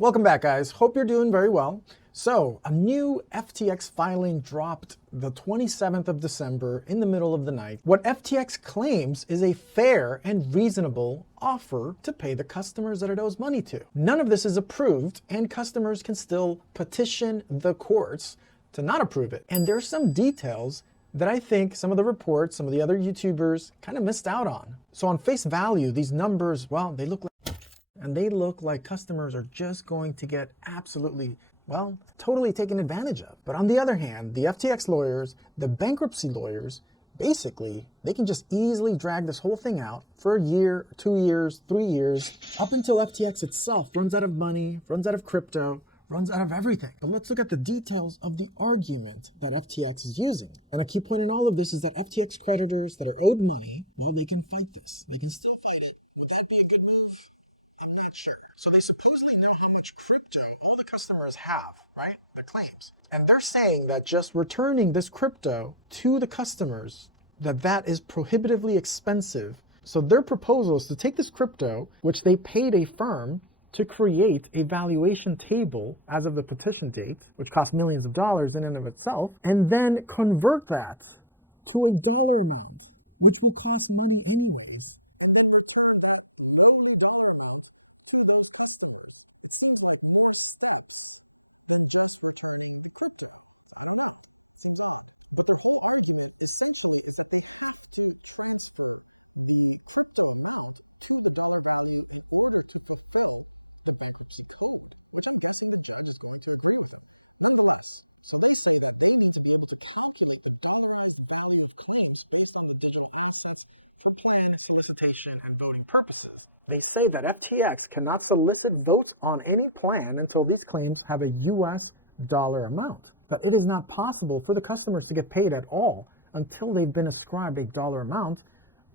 Welcome back, guys. Hope you're doing very well. So, a new FTX filing dropped the 27th of December in the middle of the night. What FTX claims is a fair and reasonable offer to pay the customers that it owes money to. None of this is approved, and customers can still petition the courts to not approve it. And there's some details that I think some of the reports, some of the other YouTubers kind of missed out on. So on face value, these numbers, well, they look like customers are just going to get absolutely, well, totally taken advantage of. But on the other hand, the FTX lawyers, the bankruptcy lawyers, basically, they can just easily drag this whole thing out for a year, 2 years, 3 years, up until FTX itself runs out of money, runs out of crypto, runs out of everything. But let's look at the details of the argument that FTX is using. And a key point in all of this is that FTX creditors that are owed money, well, they can fight this. They can still fight it. Would that be a good move? I'm not sure. So they supposedly know how much crypto all the customers have, right? Their claims. And they're saying that just returning this crypto to the customers, that is prohibitively expensive. So their proposal is to take this crypto, which they paid a firm to create a valuation table as of the petition date, which cost millions of dollars in and of itself, and then convert that to a dollar amount, which will cost money anyways, and then return that lowly dollar amount to those customers. It seems like more steps than just returning the crypto. I don't know. It seems odd. But their whole argument essentially is that they have to transfer the crypto amount to the dollar value in order to fulfill the bankruptcy code, which I'm guessing the judge is going to agree with them. Nonetheless, so they say that they need to be able to calculate the dollarized value of claims based on the digital assets for plan, solicitation, and voting purposes. They say that FTX cannot solicit votes on any plan until these claims have a US dollar amount. That it is not possible for the customers to get paid at all until they've been ascribed a dollar amount,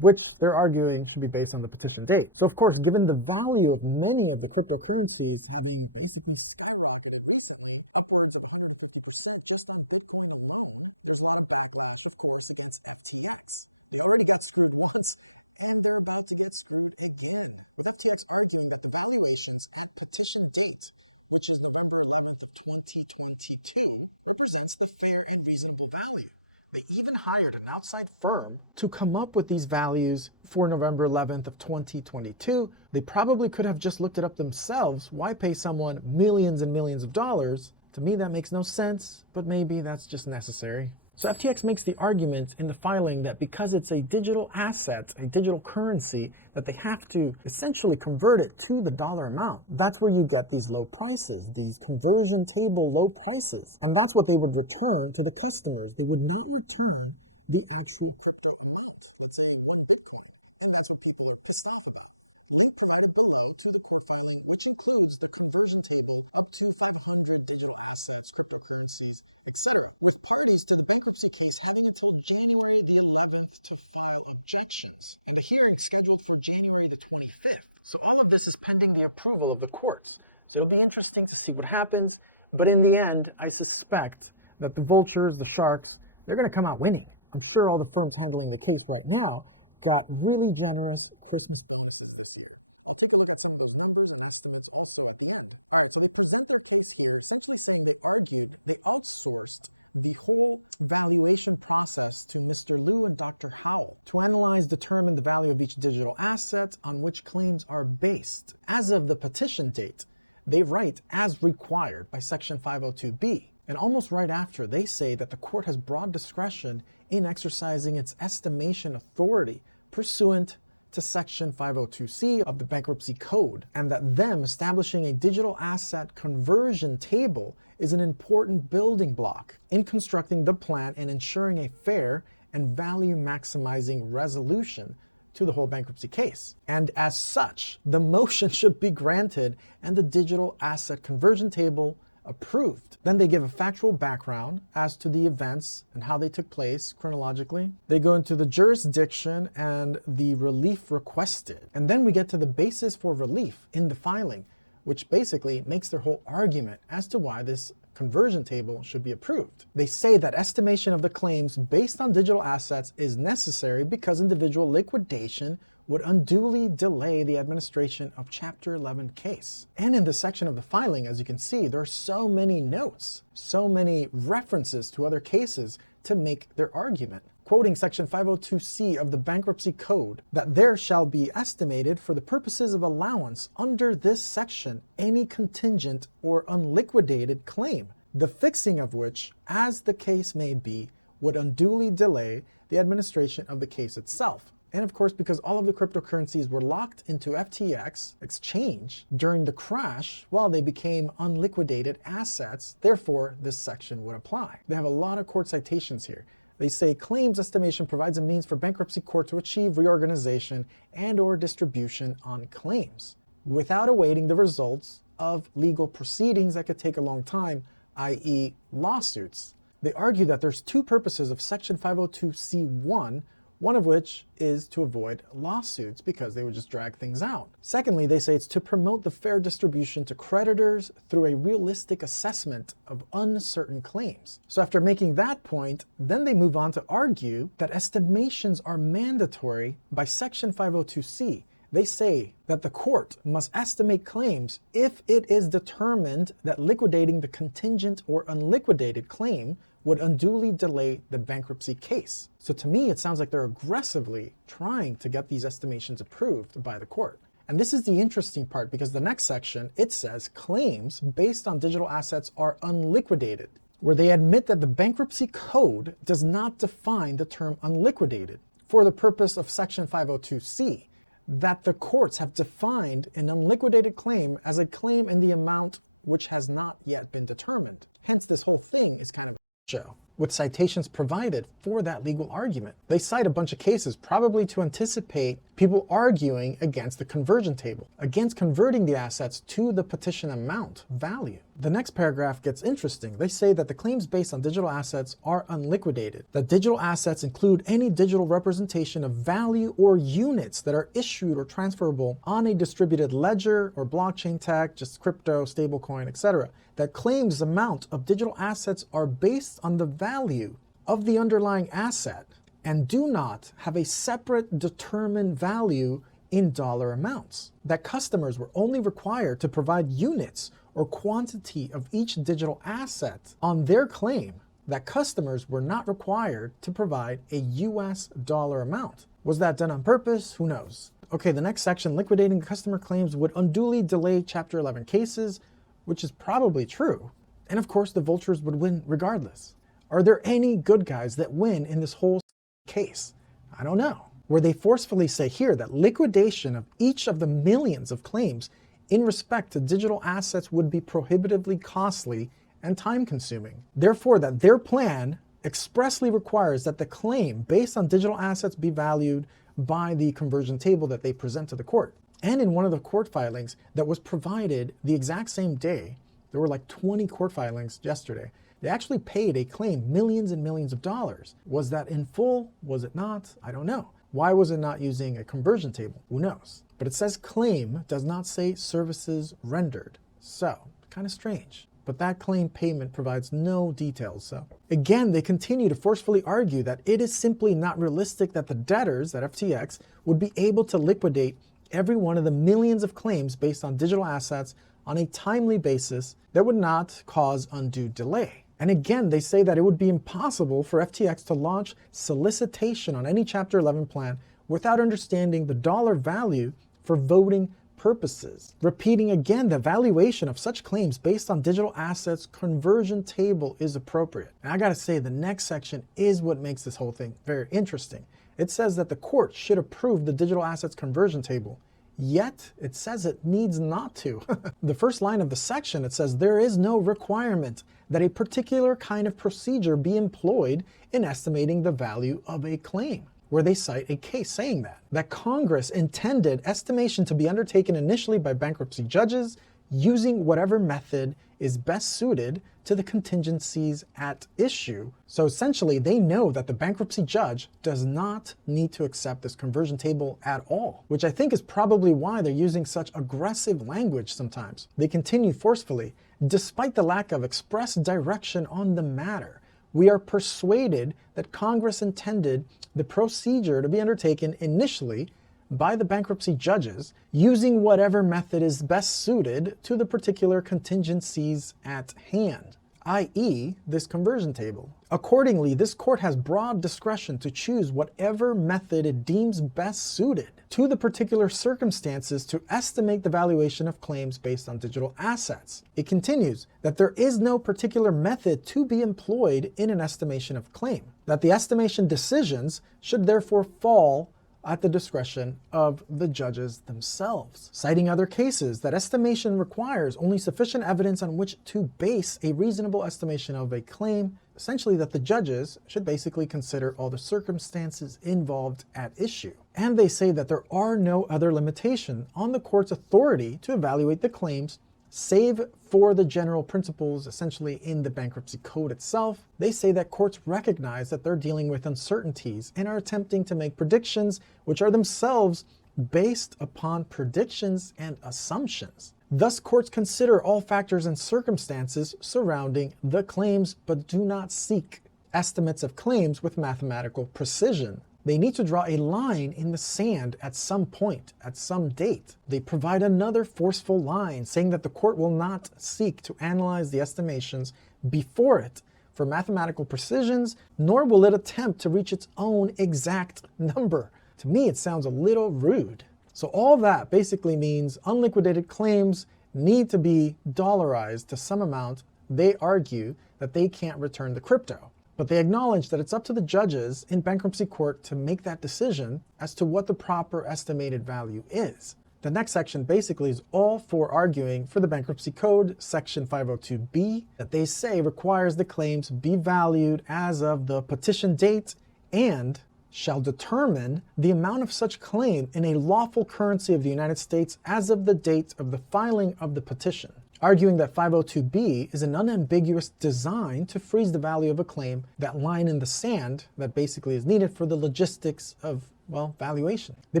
which they're arguing should be based on the petition date. So of course, given the value of many of the cryptocurrencies having basically skyrocketed recently, upwards of 150% just on Bitcoin alone, there's a lot of backlash, of course, against FTX. They already got screwed once, and they're about to get screwed again, with FTX arguing that the valuations at petition date, which is November 11th of 2022, represents the fair and reasonable value. They even hired an outside firm to come up with these values for November 11th of 2022. They probably could have just looked it up themselves. Why pay someone millions and millions of dollars? To me, that makes no sense, but maybe that's just necessary. So FTX makes the argument in the filing that because it's a digital asset, a digital currency, that they have to essentially convert it to the dollar amount. That's where you get these low prices, these conversion table low prices. And that's what they would return to the customers. They would not return the actual crypto amount, let's say 1 Bitcoin. And that's what people are pissed off about. Link provided below to the court filing, which includes the conversion table up to 500 digital assets, cryptocurrencies, etc., with parties to the bankruptcy case having until January the 11th to file objections, and a hearing scheduled for January the 25th. So all of this is pending the approval of the courts. So it'll be interesting to see what happens, but in the end, I suspect that the vultures, the sharks, they're going to come out winning. I'm sure all the firms handling the case right now got really generous Christmas bonuses this year. I'll take a look at some of those numbers and estimates also at the end. All right, so they present their case here, essentially saying they outsourced the whole valuation process to Mr. Liu and Dr. Howell to analyze, determine the value of each digital asset on which claims are based. As of the petition date, they write as required by Section 502B. And almost right after, they say that the court has broad discretion in exercising its estimation authority pursuant to Section 502C of the Bankruptcy Code, and that them establishing a digital asset conversion table is an important building block in constructing the plan and ensuring a fair and value maximizing resolution to the whole bankruptcy case. And as such, the motion should be granted and the digital asset conversion table approved. Then they give a factual background as to the events and how they took place chronologically. They go into the jurisdiction and the relief requested. And then we get to the basis for relief in the filing, which basically makes their whole argument as to why this conversion table should be approved. They say that estimation of the claims based on digital assets is necessary because individual liquidation would unduly delay the administration of Chapter 11 case. And in this section of the filing, as you can see, there are so many notes, so many references to other cases to make their argument. Quoting Section 502C of the Bankruptcy Code, that there shall be estimated for the purposes of allowance under this section any contingent or unliquidated claim, the fixing of which, as the case may be, would unduly delay the administration of the case itself. And of course, because all of the cryptocurrencies were locked into FTX exchange during the crash, while they became unliquidated assets, therefore this section would apply. They have a lot of court citations here. They say claims estimation provides a means for bankruptcy court to achieve reorganization and or distribution on claims without awaiting the results of legal proceedings that could take a long time, i.e. lawsuits. They argue that there's two purposes of Section 502C1, one of which is to avoid lawsuits because they would just drag things out. Secondly, they say it's to promote the fair distribution to creditors through a realistic assessment of uncertain claims. So after making that point, then they move on to argue that estimations are mandatory by Section 502C. They say that the court must estimate claims if it is determined that liquidating the contingent or unliquidated claim would unduly delay the bankruptcy case. So to me, it sounds like they're aggressively trying to get these estimations approved by the court. And this is the interesting part because the next section, it says claims based on digital assets are unliquidated, where they admit that the bankruptcy code does not define the term unliquidated for the purpose of Section 502C, that the courts have defined an unliquidated claim as a claim in the amount which has not yet been determined. Hence, this whole thing is kind of a show, with citations provided for that legal argument. They cite a bunch of cases, probably to anticipate people arguing against the conversion table, against converting the assets to the petition amount value. The next paragraph gets interesting. They say that the claims based on digital assets are unliquidated, that digital assets include any digital representation of value or units that are issued or transferable on a distributed ledger or blockchain tech, just crypto, stablecoin, etc. That claims amount of digital assets are based on the value of the underlying asset and do not have a separate determined value in dollar amounts. That customers were only required to provide units or quantity of each digital asset on their claim, that customers were not required to provide a US dollar amount. Was that done on purpose? Who knows? Okay, the next section, liquidating customer claims would unduly delay Chapter 11 cases, which is probably true. And of course, the vultures would win regardless. Are there any good guys that win in this whole case? I don't know. Where they forcefully say here that liquidation of each of the millions of claims in respect to digital assets would be prohibitively costly and time-consuming. Therefore, that their plan expressly requires that the claim based on digital assets be valued by the conversion table that they present to the court. And in one of the court filings that was provided the exact same day, there were like 20 court filings yesterday, they actually paid a claim millions and millions of dollars. Was that in full? Was it not? I don't know. Why was it not using a conversion table? Who knows? But it says claim, does not say services rendered. So, kind of strange. But that claim payment provides no details. So again, they continue to forcefully argue that it is simply not realistic that the debtors at FTX would be able to liquidate every one of the millions of claims based on digital assets on a timely basis that would not cause undue delay. And again, they say that it would be impossible for FTX to launch solicitation on any Chapter 11 plan without understanding the dollar value for voting purposes. Repeating again, the valuation of such claims based on digital assets conversion table is appropriate. And I gotta say, the next section is what makes this whole thing very interesting. It says that the court should approve the digital assets conversion table, yet it says it needs not to. The first line of the section, it says there is no requirement that a particular kind of procedure be employed in estimating the value of a claim, where they cite a case saying that Congress intended estimation to be undertaken initially by bankruptcy judges using whatever method is best suited to the contingencies at issue. So essentially, they know that the bankruptcy judge does not need to accept this conversion table at all, which I think is probably why they're using such aggressive language sometimes. They continue forcefully, despite the lack of express direction on the matter. We are persuaded that Congress intended the procedure to be undertaken initially by the bankruptcy judges using whatever method is best suited to the particular contingencies at hand, i.e. this conversion table. Accordingly, this court has broad discretion to choose whatever method it deems best suited to the particular circumstances to estimate the valuation of claims based on digital assets. It continues that there is no particular method to be employed in an estimation of claim, that the estimation decisions should therefore fall at the discretion of the judges themselves, citing other cases that estimation requires only sufficient evidence on which to base a reasonable estimation of a claim, essentially that the judges should basically consider all the circumstances involved at issue. And they say that there are no other limitation on the court's authority to evaluate the claims save for the general principles essentially in the bankruptcy code itself. They say that courts recognize that they're dealing with uncertainties and are attempting to make predictions which are themselves based upon predictions and assumptions. Thus, courts consider all factors and circumstances surrounding the claims, but do not seek estimates of claims with mathematical precision. They need to draw a line in the sand at some point, at some date. They provide another forceful line saying that the court will not seek to analyze the estimations before it for mathematical precisions, nor will it attempt to reach its own exact number. To me, it sounds a little rude. So all that basically means unliquidated claims need to be dollarized to some amount. They argue that they can't return the crypto. But they acknowledge that it's up to the judges in bankruptcy court to make that decision as to what the proper estimated value is. The next section basically is all for arguing for the bankruptcy code, section 502B, that they say requires the claims be valued as of the petition date and shall determine the amount of such claim in a lawful currency of the United States as of the date of the filing of the petition, arguing that 502B is an unambiguous design to freeze the value of a claim, that line in the sand that basically is needed for the logistics of, well, valuation. They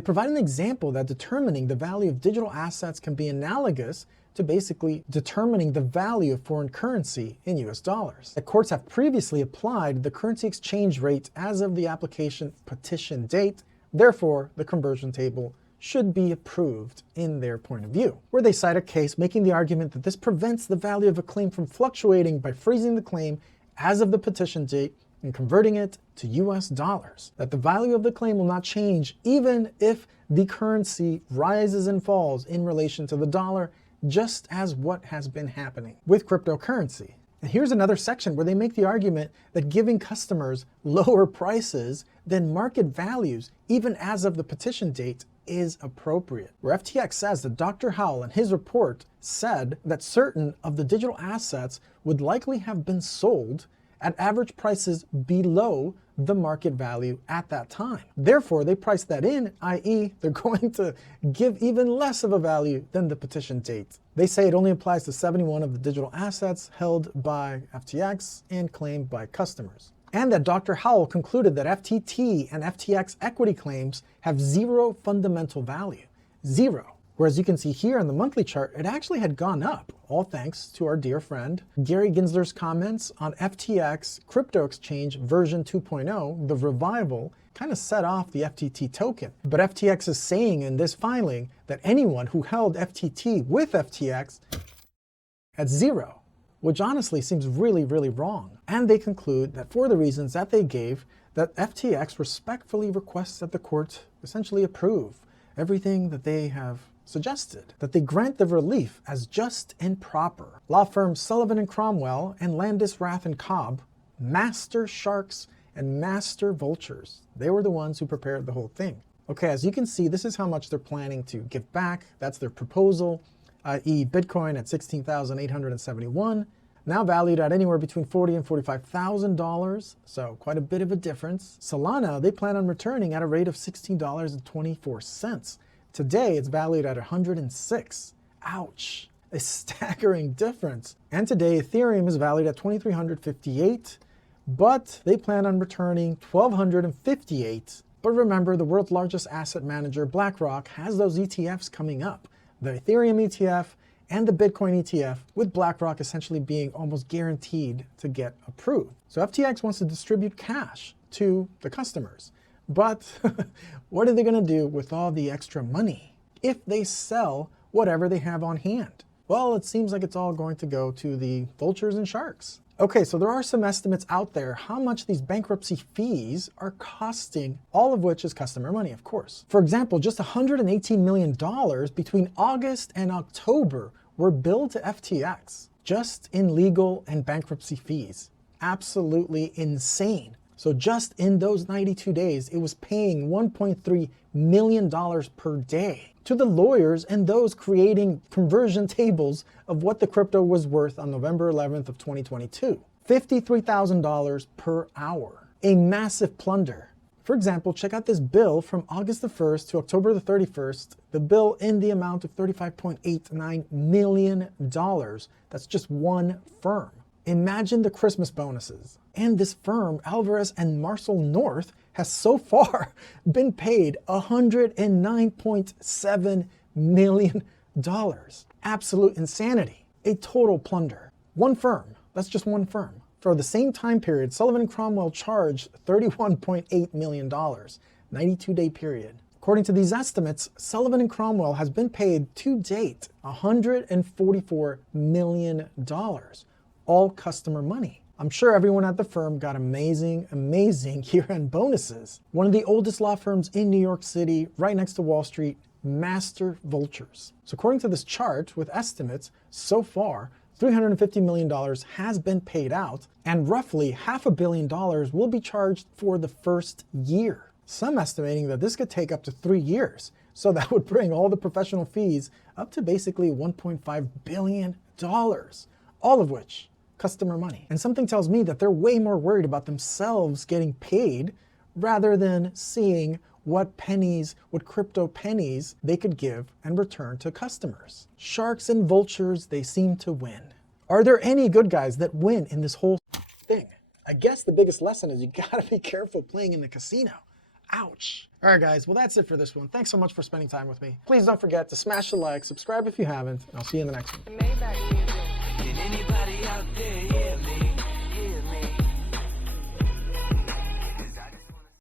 provide an example that determining the value of digital assets can be analogous to basically determining the value of foreign currency in US dollars. The courts have previously applied the currency exchange rate as of the application petition date, therefore the conversion table should be approved in their point of view, where they cite a case making the argument that this prevents the value of a claim from fluctuating by freezing the claim as of the petition date and converting it to US dollars, that the value of the claim will not change even if the currency rises and falls in relation to the dollar, just as what has been happening with cryptocurrency. And here's another section where they make the argument that giving customers lower prices than market values, even as of the petition date, is appropriate. Where FTX says that Dr. Howell in his report said that certain of the digital assets would likely have been sold at average prices below the market value at that time. Therefore, they priced that in, i.e. they're going to give even less of a value than the petition date. They say it only applies to 71 of the digital assets held by FTX and claimed by customers. And that Dr. Howell concluded that FTT and FTX equity claims have zero fundamental value. Zero. Whereas you can see here on the monthly chart, it actually had gone up, all thanks to our dear friend Gary Gensler's comments on FTX Crypto Exchange version 2.0, the revival, kind of set off the FTT token. But FTX is saying in this filing that anyone who held FTT with FTX at zero, which honestly seems really, really wrong. And they conclude that for the reasons that they gave, that FTX respectfully requests that the court essentially approve everything that they have suggested, that they grant the relief as just and proper. Law firms Sullivan and Cromwell and Landis, Rath and Cobb, master sharks and master vultures. They were the ones who prepared the whole thing. Okay, as you can see, this is how much they're planning to give back. That's their proposal, i.e. Bitcoin at $16,871, now valued at anywhere between $40,000 and $45,000, so quite a bit of a difference. Solana, they plan on returning at a rate of $16.24. Today, it's valued at 106. Ouch, a staggering difference. And today, Ethereum is valued at 2,358, but they plan on returning 1,258. But remember, the world's largest asset manager, BlackRock, has those ETFs coming up. The Ethereum ETF and the Bitcoin ETF, with BlackRock essentially being almost guaranteed to get approved. So FTX wants to distribute cash to the customers. But what are they going to do with all the extra money if they sell whatever they have on hand? Well, it seems like it's all going to go to the vultures and sharks. Okay, so there are some estimates out there how much these bankruptcy fees are costing, all of which is customer money, of course. For example, just $118 million between August and October were billed to FTX just in legal and bankruptcy fees. Absolutely insane. So just in those 92 days, it was paying $1.3 million per day to the lawyers and those creating conversion tables of what the crypto was worth on November 11th of 2022. $53,000 per hour. A massive plunder. For example, check out this bill from August the 1st to October the 31st. The bill in the amount of $35.89 million. That's just one firm. Imagine the Christmas bonuses. And this firm, Alvarez and Marshall North, has so far been paid $109.7 million. Absolute insanity. A total plunder. One firm, that's just one firm. For the same time period, Sullivan & Cromwell charged $31.8 million, 92-day period. According to these estimates, Sullivan & Cromwell has been paid to date $144 million, all customer money. I'm sure everyone at the firm got amazing year-end bonuses. One of the oldest law firms in New York City, right next to Wall Street, master vultures. So according to this chart with estimates, so far, $350 million has been paid out, and roughly $500 million will be charged for the first year. Some estimating that this could take up to 3 years. So that would bring all the professional fees up to basically $1.5 billion, all of which customer money. And something tells me that they're way more worried about themselves getting paid rather than seeing what crypto pennies they could give and return to customers. Sharks and vultures, they seem to win. Are there any good guys that win in this whole thing? I guess the biggest lesson is you gotta be careful playing in the casino. Ouch. All right, guys, well, that's it for this one. Thanks so much for spending time with me. Please don't forget to smash the like, subscribe if you haven't, and I'll see you in the next one.